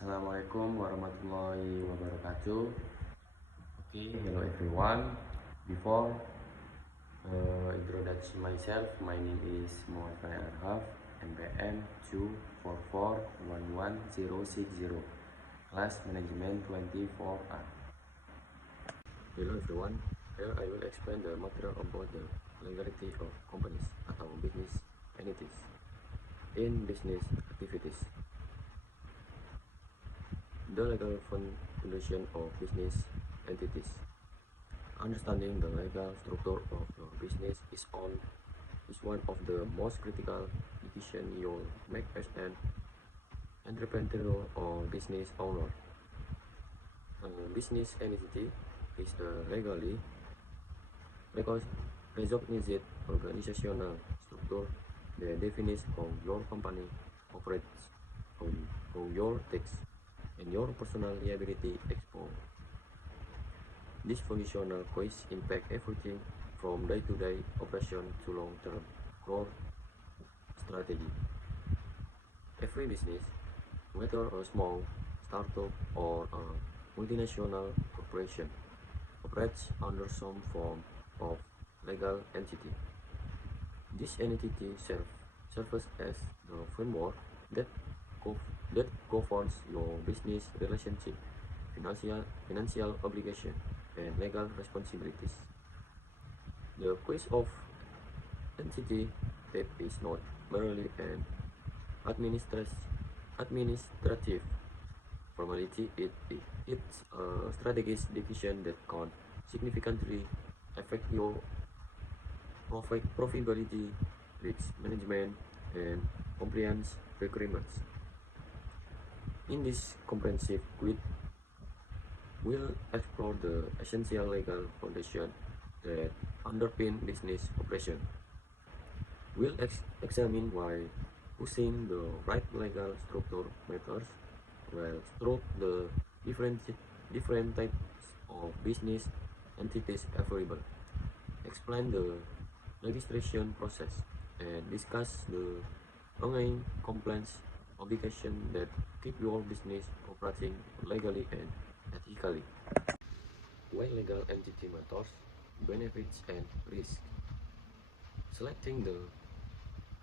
Assalamualaikum warahmatullahi wabarakatuh. Okay, hello everyone. Before introduce myself, my name is Muhammad Arhaf, MPN 2441160, class management 24R. Hello everyone. Here I will explain the material about the legality of companies atau business entities in business activities. The legal foundation of business entities. Understanding the legal structure of your business is one of the most critical decisions you'll make as an entrepreneur or business owner. A business entity is a legally recognized organizational structure that defines how your company operates, how your tax and your personal liability exposed. This functional quiz impact everything from day-to-day operation to long-term growth strategy. Every business, whether a small startup or a multinational corporation, operates under some form of legal entity. This entity serves as the framework that governs your business relationship, financial obligation, and legal responsibilities. The quiz of entity type is not merely an administrative formality. It's a strategic decision that can significantly affect your profitability, risk management, and compliance requirements. In this comprehensive quiz, we'll explore the essential legal foundation that underpin business operation. We'll examine why choosing the right legal structure matters, while through the different types of business entities available, explain the registration process, and discuss the ongoing compliance obligation that keep your business operating legally and ethically. Why legal entity matters, benefits and risk. Selecting the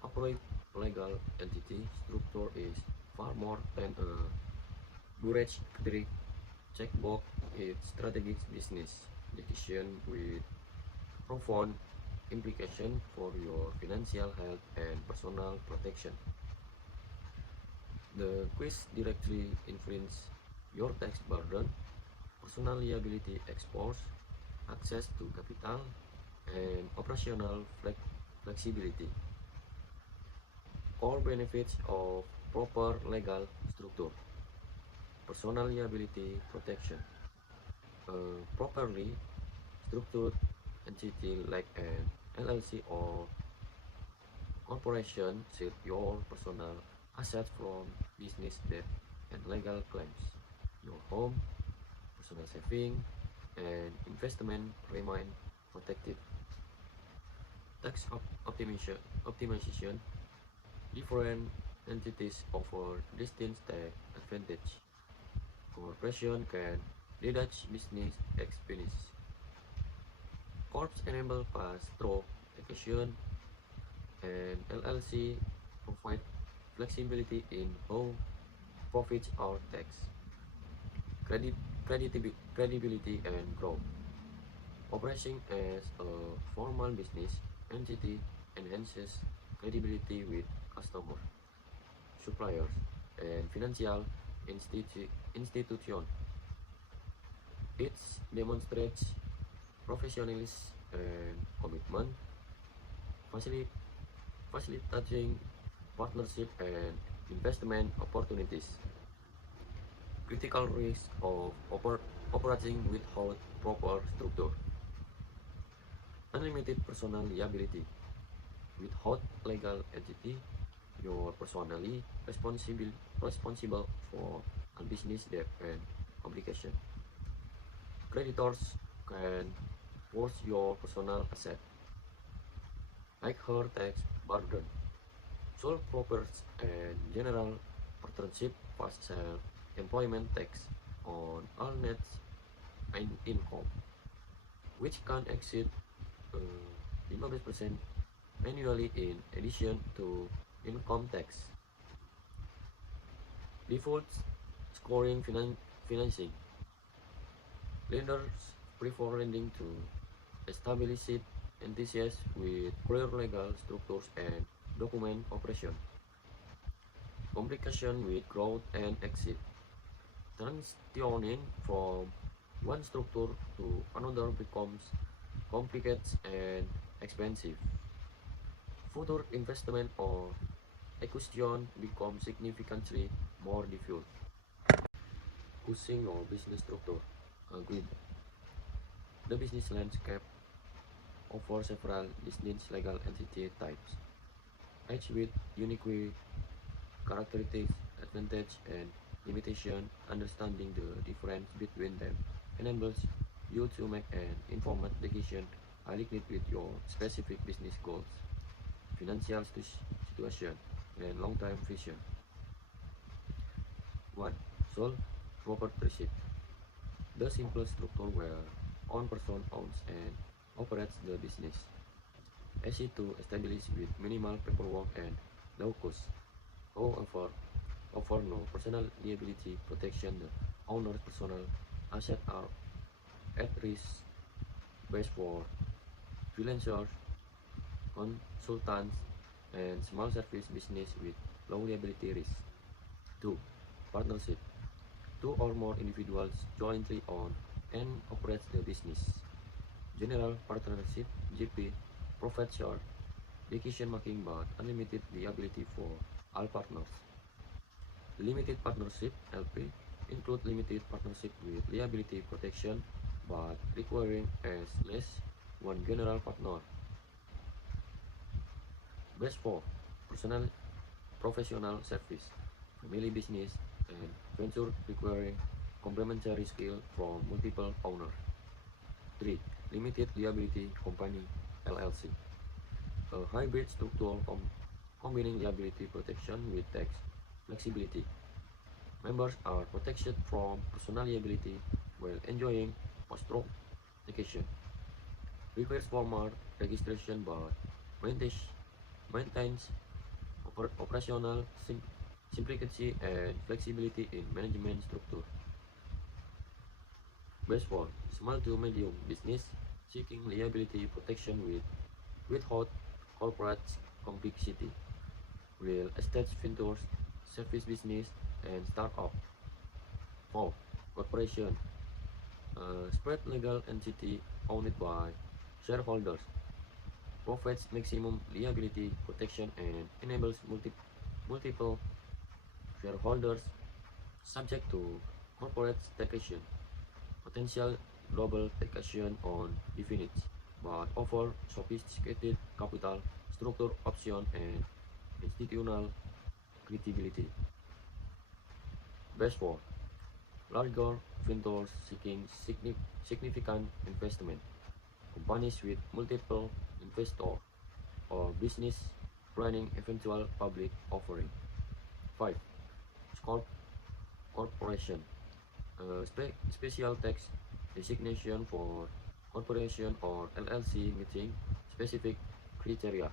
appropriate legal entity structure is far more than a bureaucratic checkbox. It's strategic business decision with profound implication for your financial health and personal protection. The quiz directly influences your tax burden, personal liability exposure, access to capital, and operational flexibility. Core benefits of proper legal structure. Personal liability protection. A properly structured entity like an LLC or corporation shield your personal assets from business debt and legal claims. Your home, personal saving, and investment remain protected. Tax optimization. Different entities offer distinct tax advantage. Corporation can deduct business expenses. Corps enable pass-through taxation, and LLC provide flexibility in how profits are taxed. Credibility and growth. Operating as a formal business entity enhances credibility with customers, suppliers, and financial institutions. It demonstrates professionalism and commitment, facilitating partnership and investment opportunities. Critical risk of operating without proper structure. Unlimited personal liability. Without legal entity, you're personally responsible for a business debt and obligation. Creditors can force your personal asset, like her tax burden, sole proprietors, and general partnership fast sale employment tax on all net income, which can exceed 15% annually in addition to income tax. Default scoring financing. Lenders prefer lending to established entities with clear legal structures and document operation. Complication with growth and exit. Transitioning from one structure to another becomes complicated and expensive. Further investment or acquisition becomes significantly more difficult. Pushing your business structure. Agreed. The business landscape offers several distinct legal entity types, each with unique characteristics, advantage, and limitation. Understanding the difference between them enables you to make an informed decision aligned with your specific business goals, financial situation, and long-term vision. 1. Sole proprietorship. The simplest structure where one person owns and operates the business. Easy to establish with minimal paperwork and low costs. However, offer no personal liability protection. The owner's personal assets are at risk, best for freelancers, consultants, and small service business with low liability risk. 2. Partnership. Two or more individuals jointly own and operate the business. General partnership (GP) provides short decision-making but unlimited liability for all partners. Limited partnership (LP) include limited partnership with liability protection but requiring as less one general partner. Best for professional service, family business, and venture requiring complementary skill from multiple owners. 3. Limited liability company (LLC). A hybrid structure combining liability protection with tax flexibility. Members are protected from personal liability while enjoying post-stroke taxation. Requires formal registration but maintains operational simplicity and flexibility in management structure. Best for small to medium business seeking liability protection without corporate complexity. Real estate ventures, service business, and startup. 4. Corporation. Spread legal entity owned by shareholders. Provides maximum liability protection and enables multiple shareholders subject to corporate taxation. Potential double taxation on definite, but offer sophisticated capital structure option and institutional credibility. Best for larger ventures seeking significant investment, companies with multiple investors, or business planning eventual public offering. 5. Corporation. Special tax designation for corporation or LLC meeting specific criteria.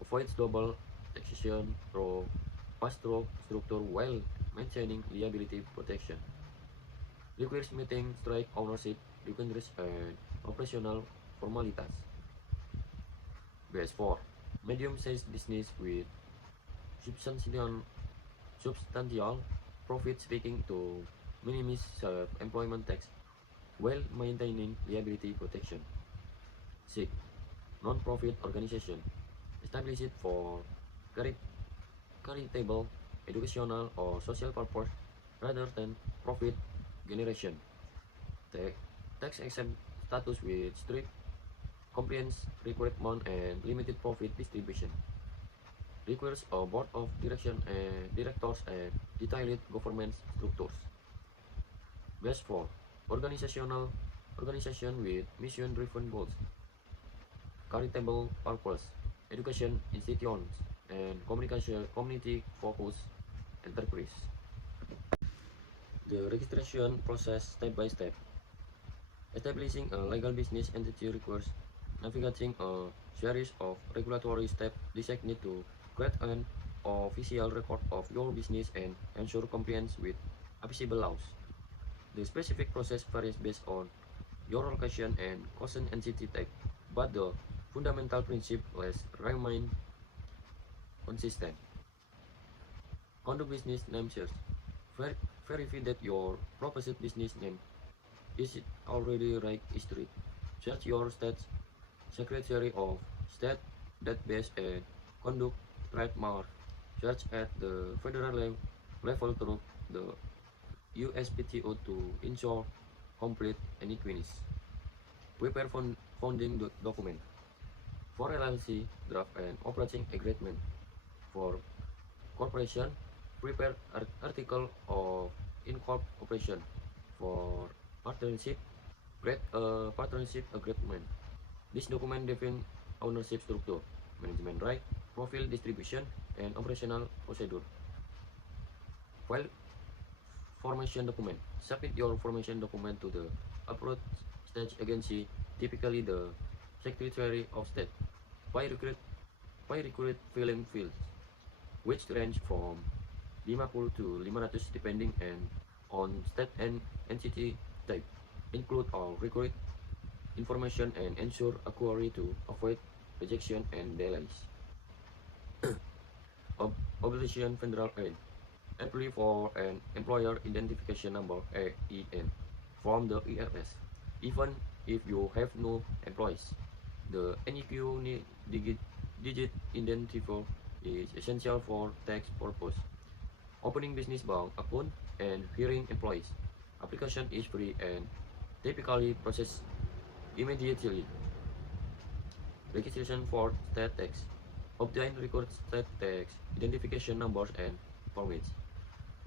Avoids double taxation through pass-through structure while maintaining liability protection. Requires meeting strict ownership requirements and operational formalities. Best for medium-sized business with substantial profit seeking to minimize employment tax while maintaining liability protection. 6. Non-profit organization established for charitable, educational, or social purpose rather than profit generation. Tax exempt status with strict compliance requirement and limited profit distribution. Requires a board of directors and detailed governance structures. Best for organization with mission-driven goals, charitable purpose, education institutions, and community-focused enterprise. The registration process step by step. Establishing a legal business entity requires navigating a series of regulatory steps designed to create an official record of your business and ensure compliance with applicable laws. The specific process varies based on your location and concerned entity type, but the fundamental principles remain consistent. Conduct business name search. Verify that your proposed business name is already registered. Search your state's Secretary of State database and conduct trademark search at the federal level through the USPTO to ensure complete uniqueness. Prepare founding document. For LLC, draft an operating agreement. For corporation, prepare article of incorporation. For partnership, create a partnership agreement. This document defines ownership structure, management right, profile distribution, and operational procedure. File formation document. Submit your formation document to the approach stage agency, typically the Secretary of State. By require filing fields, which range from 50 to 500 depending on state and entity type. Include or require information and ensure accuracy to avoid rejection and delays. Obligation Federal Aid. Apply for an Employer Identification Number (AIN) from the IRS, even if you have no employees. The NEQ digit identifier is essential for tax purpose. Opening business bank account and hiring employees. Application is free and typically processed immediately. Registration for state tax. Obtain record state tax identification numbers and permits.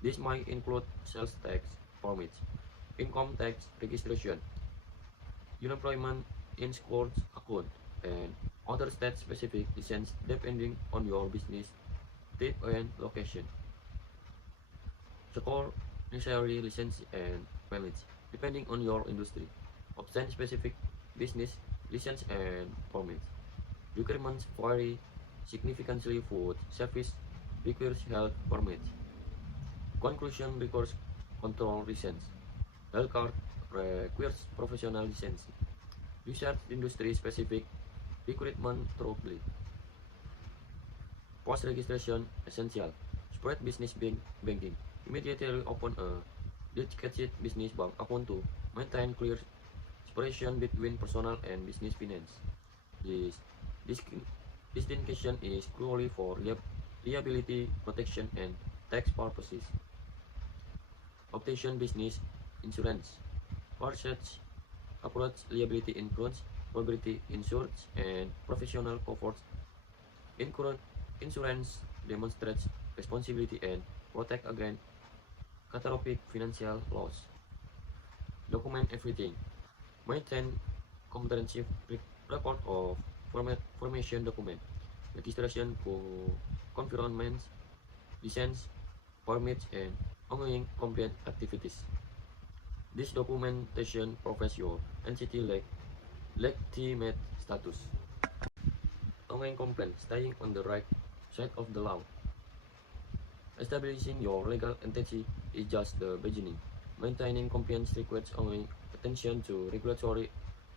This might include sales tax permits, income tax registration, unemployment insurance account, and other state-specific license depending on your business type and location. Score necessary license and permits depending on your industry. Obtain specific business license and permits. Requirements vary significantly. Food service requires health permits. Conclusion requires control license. Healthcare requires professional license. Research industry specific recruitment thoroughly. Post-registration essential. Spread business banking. Immediately open a dedicated business bank account to maintain clear separation between personal and business finance. This distinction is crucial for liability protection and tax purposes. Obtain business insurance. Research approach liability insurance, property insurance, and professional coverage. Insurance demonstrates responsibility and protect against catastrophic financial loss. Document everything. Maintain comprehensive record of formation document, registration, confinements, license, permits, and ongoing compliance activities. This documentation provides your entity legitimate status. Ongoing compliance, staying on the right side of the law. Establishing your legal entity is just the beginning. Maintaining compliance requires ongoing attention to regulatory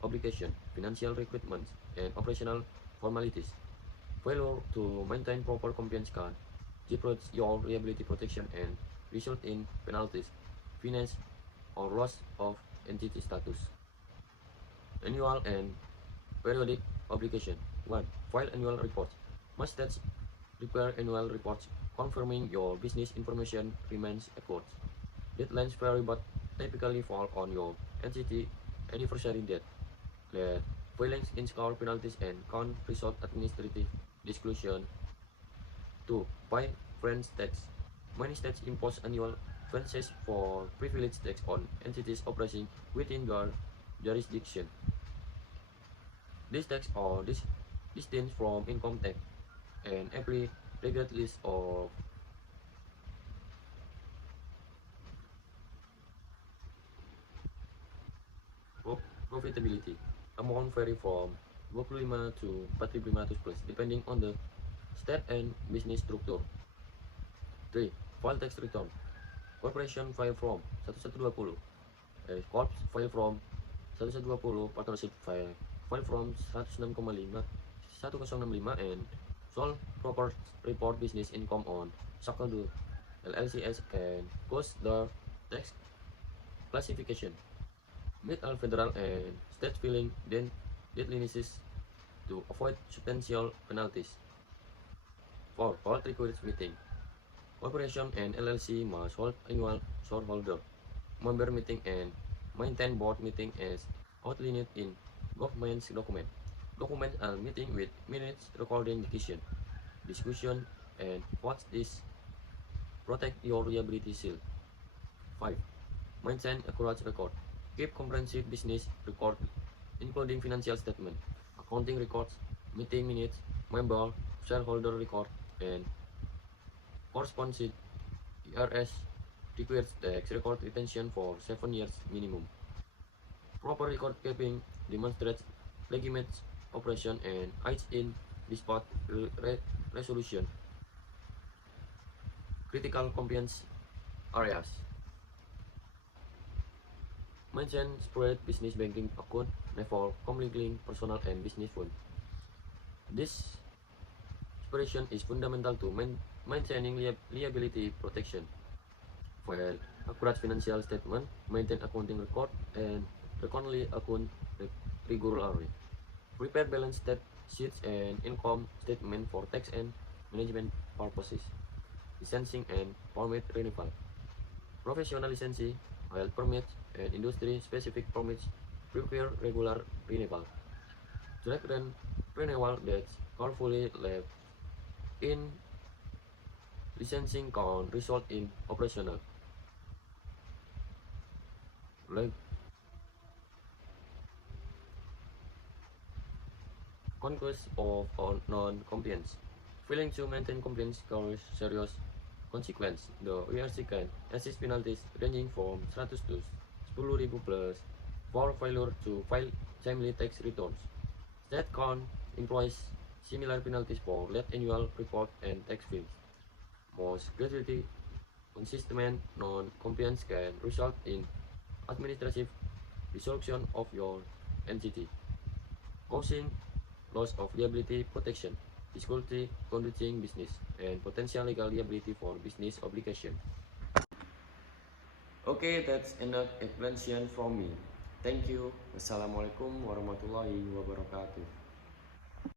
obligation, financial requirements, and operational formalities. Failure to maintain proper compliance can jeopardize your liability protection and result in penalties, fines, or loss of entity status. Annual and periodic obligation. 1. File annual reports. Most states require annual reports confirming your business information remains accurate. Deadlines vary but typically fall on your entity anniversary date. Late filings incur penalties and can result administrative disclosure. 2. Pay franchise tax. Many states impose annual franchise for privilege tax on entities operating within their jurisdiction. These taxes are distinct from income tax and apply regardless of Profitability. Amount vary from 25 to 4.500 plus depending on the state and business structure. 3. File tax return. Corporation file from 1120. Corps file from 1120. Partnership file from 1065 and sole proper report business income on Sakadu LLCS and post the tax classification. Meet all federal and state filing deadlines to avoid substantial penalties. 4. Hold requisite meeting. Corporation and LLC must hold annual shareholder member meeting and maintain board meeting as outlined in government's document. Documents are meeting with minutes recording discussion and votes. This protect your liability shield. 5. Maintain accurate record. Keep comprehensive business record including financial statement, accounting records, meeting minutes, member, shareholder record, and corresponding IRS requires tax record retention for 7 years minimum. Proper record keeping demonstrates legitimate operation and aids in dispute resolution. Critical compliance areas. Maintain separate business banking account for communicating personal and business funds. This separation is fundamental to maintaining liability protection. File accurate financial statement, maintain accounting record, and reconcile account regularly. Prepare balance sheets and income statement for tax and management purposes. Licensing and permit renewal. Professional licensing, health permits, and industry-specific permits require regular renewal. Track renewal dates carefully left in licensing can result in operational conquest of non-compliance. Failing to maintain compliance carries serious consequence. The ERC can assess penalties ranging from 100 to 10.000 plus for failure to file timely tax returns. State can employ similar penalties for late annual report and tax bills. Most greatly, consistent non-compliance can result in administrative dissolution of your entity, causing loss of liability protection, difficulty conducting business, and potential legal liability for business obligation. Okay, that's enough explanation from me. Thank you. Wassalamualaikum warahmatullahi wabarakatuh.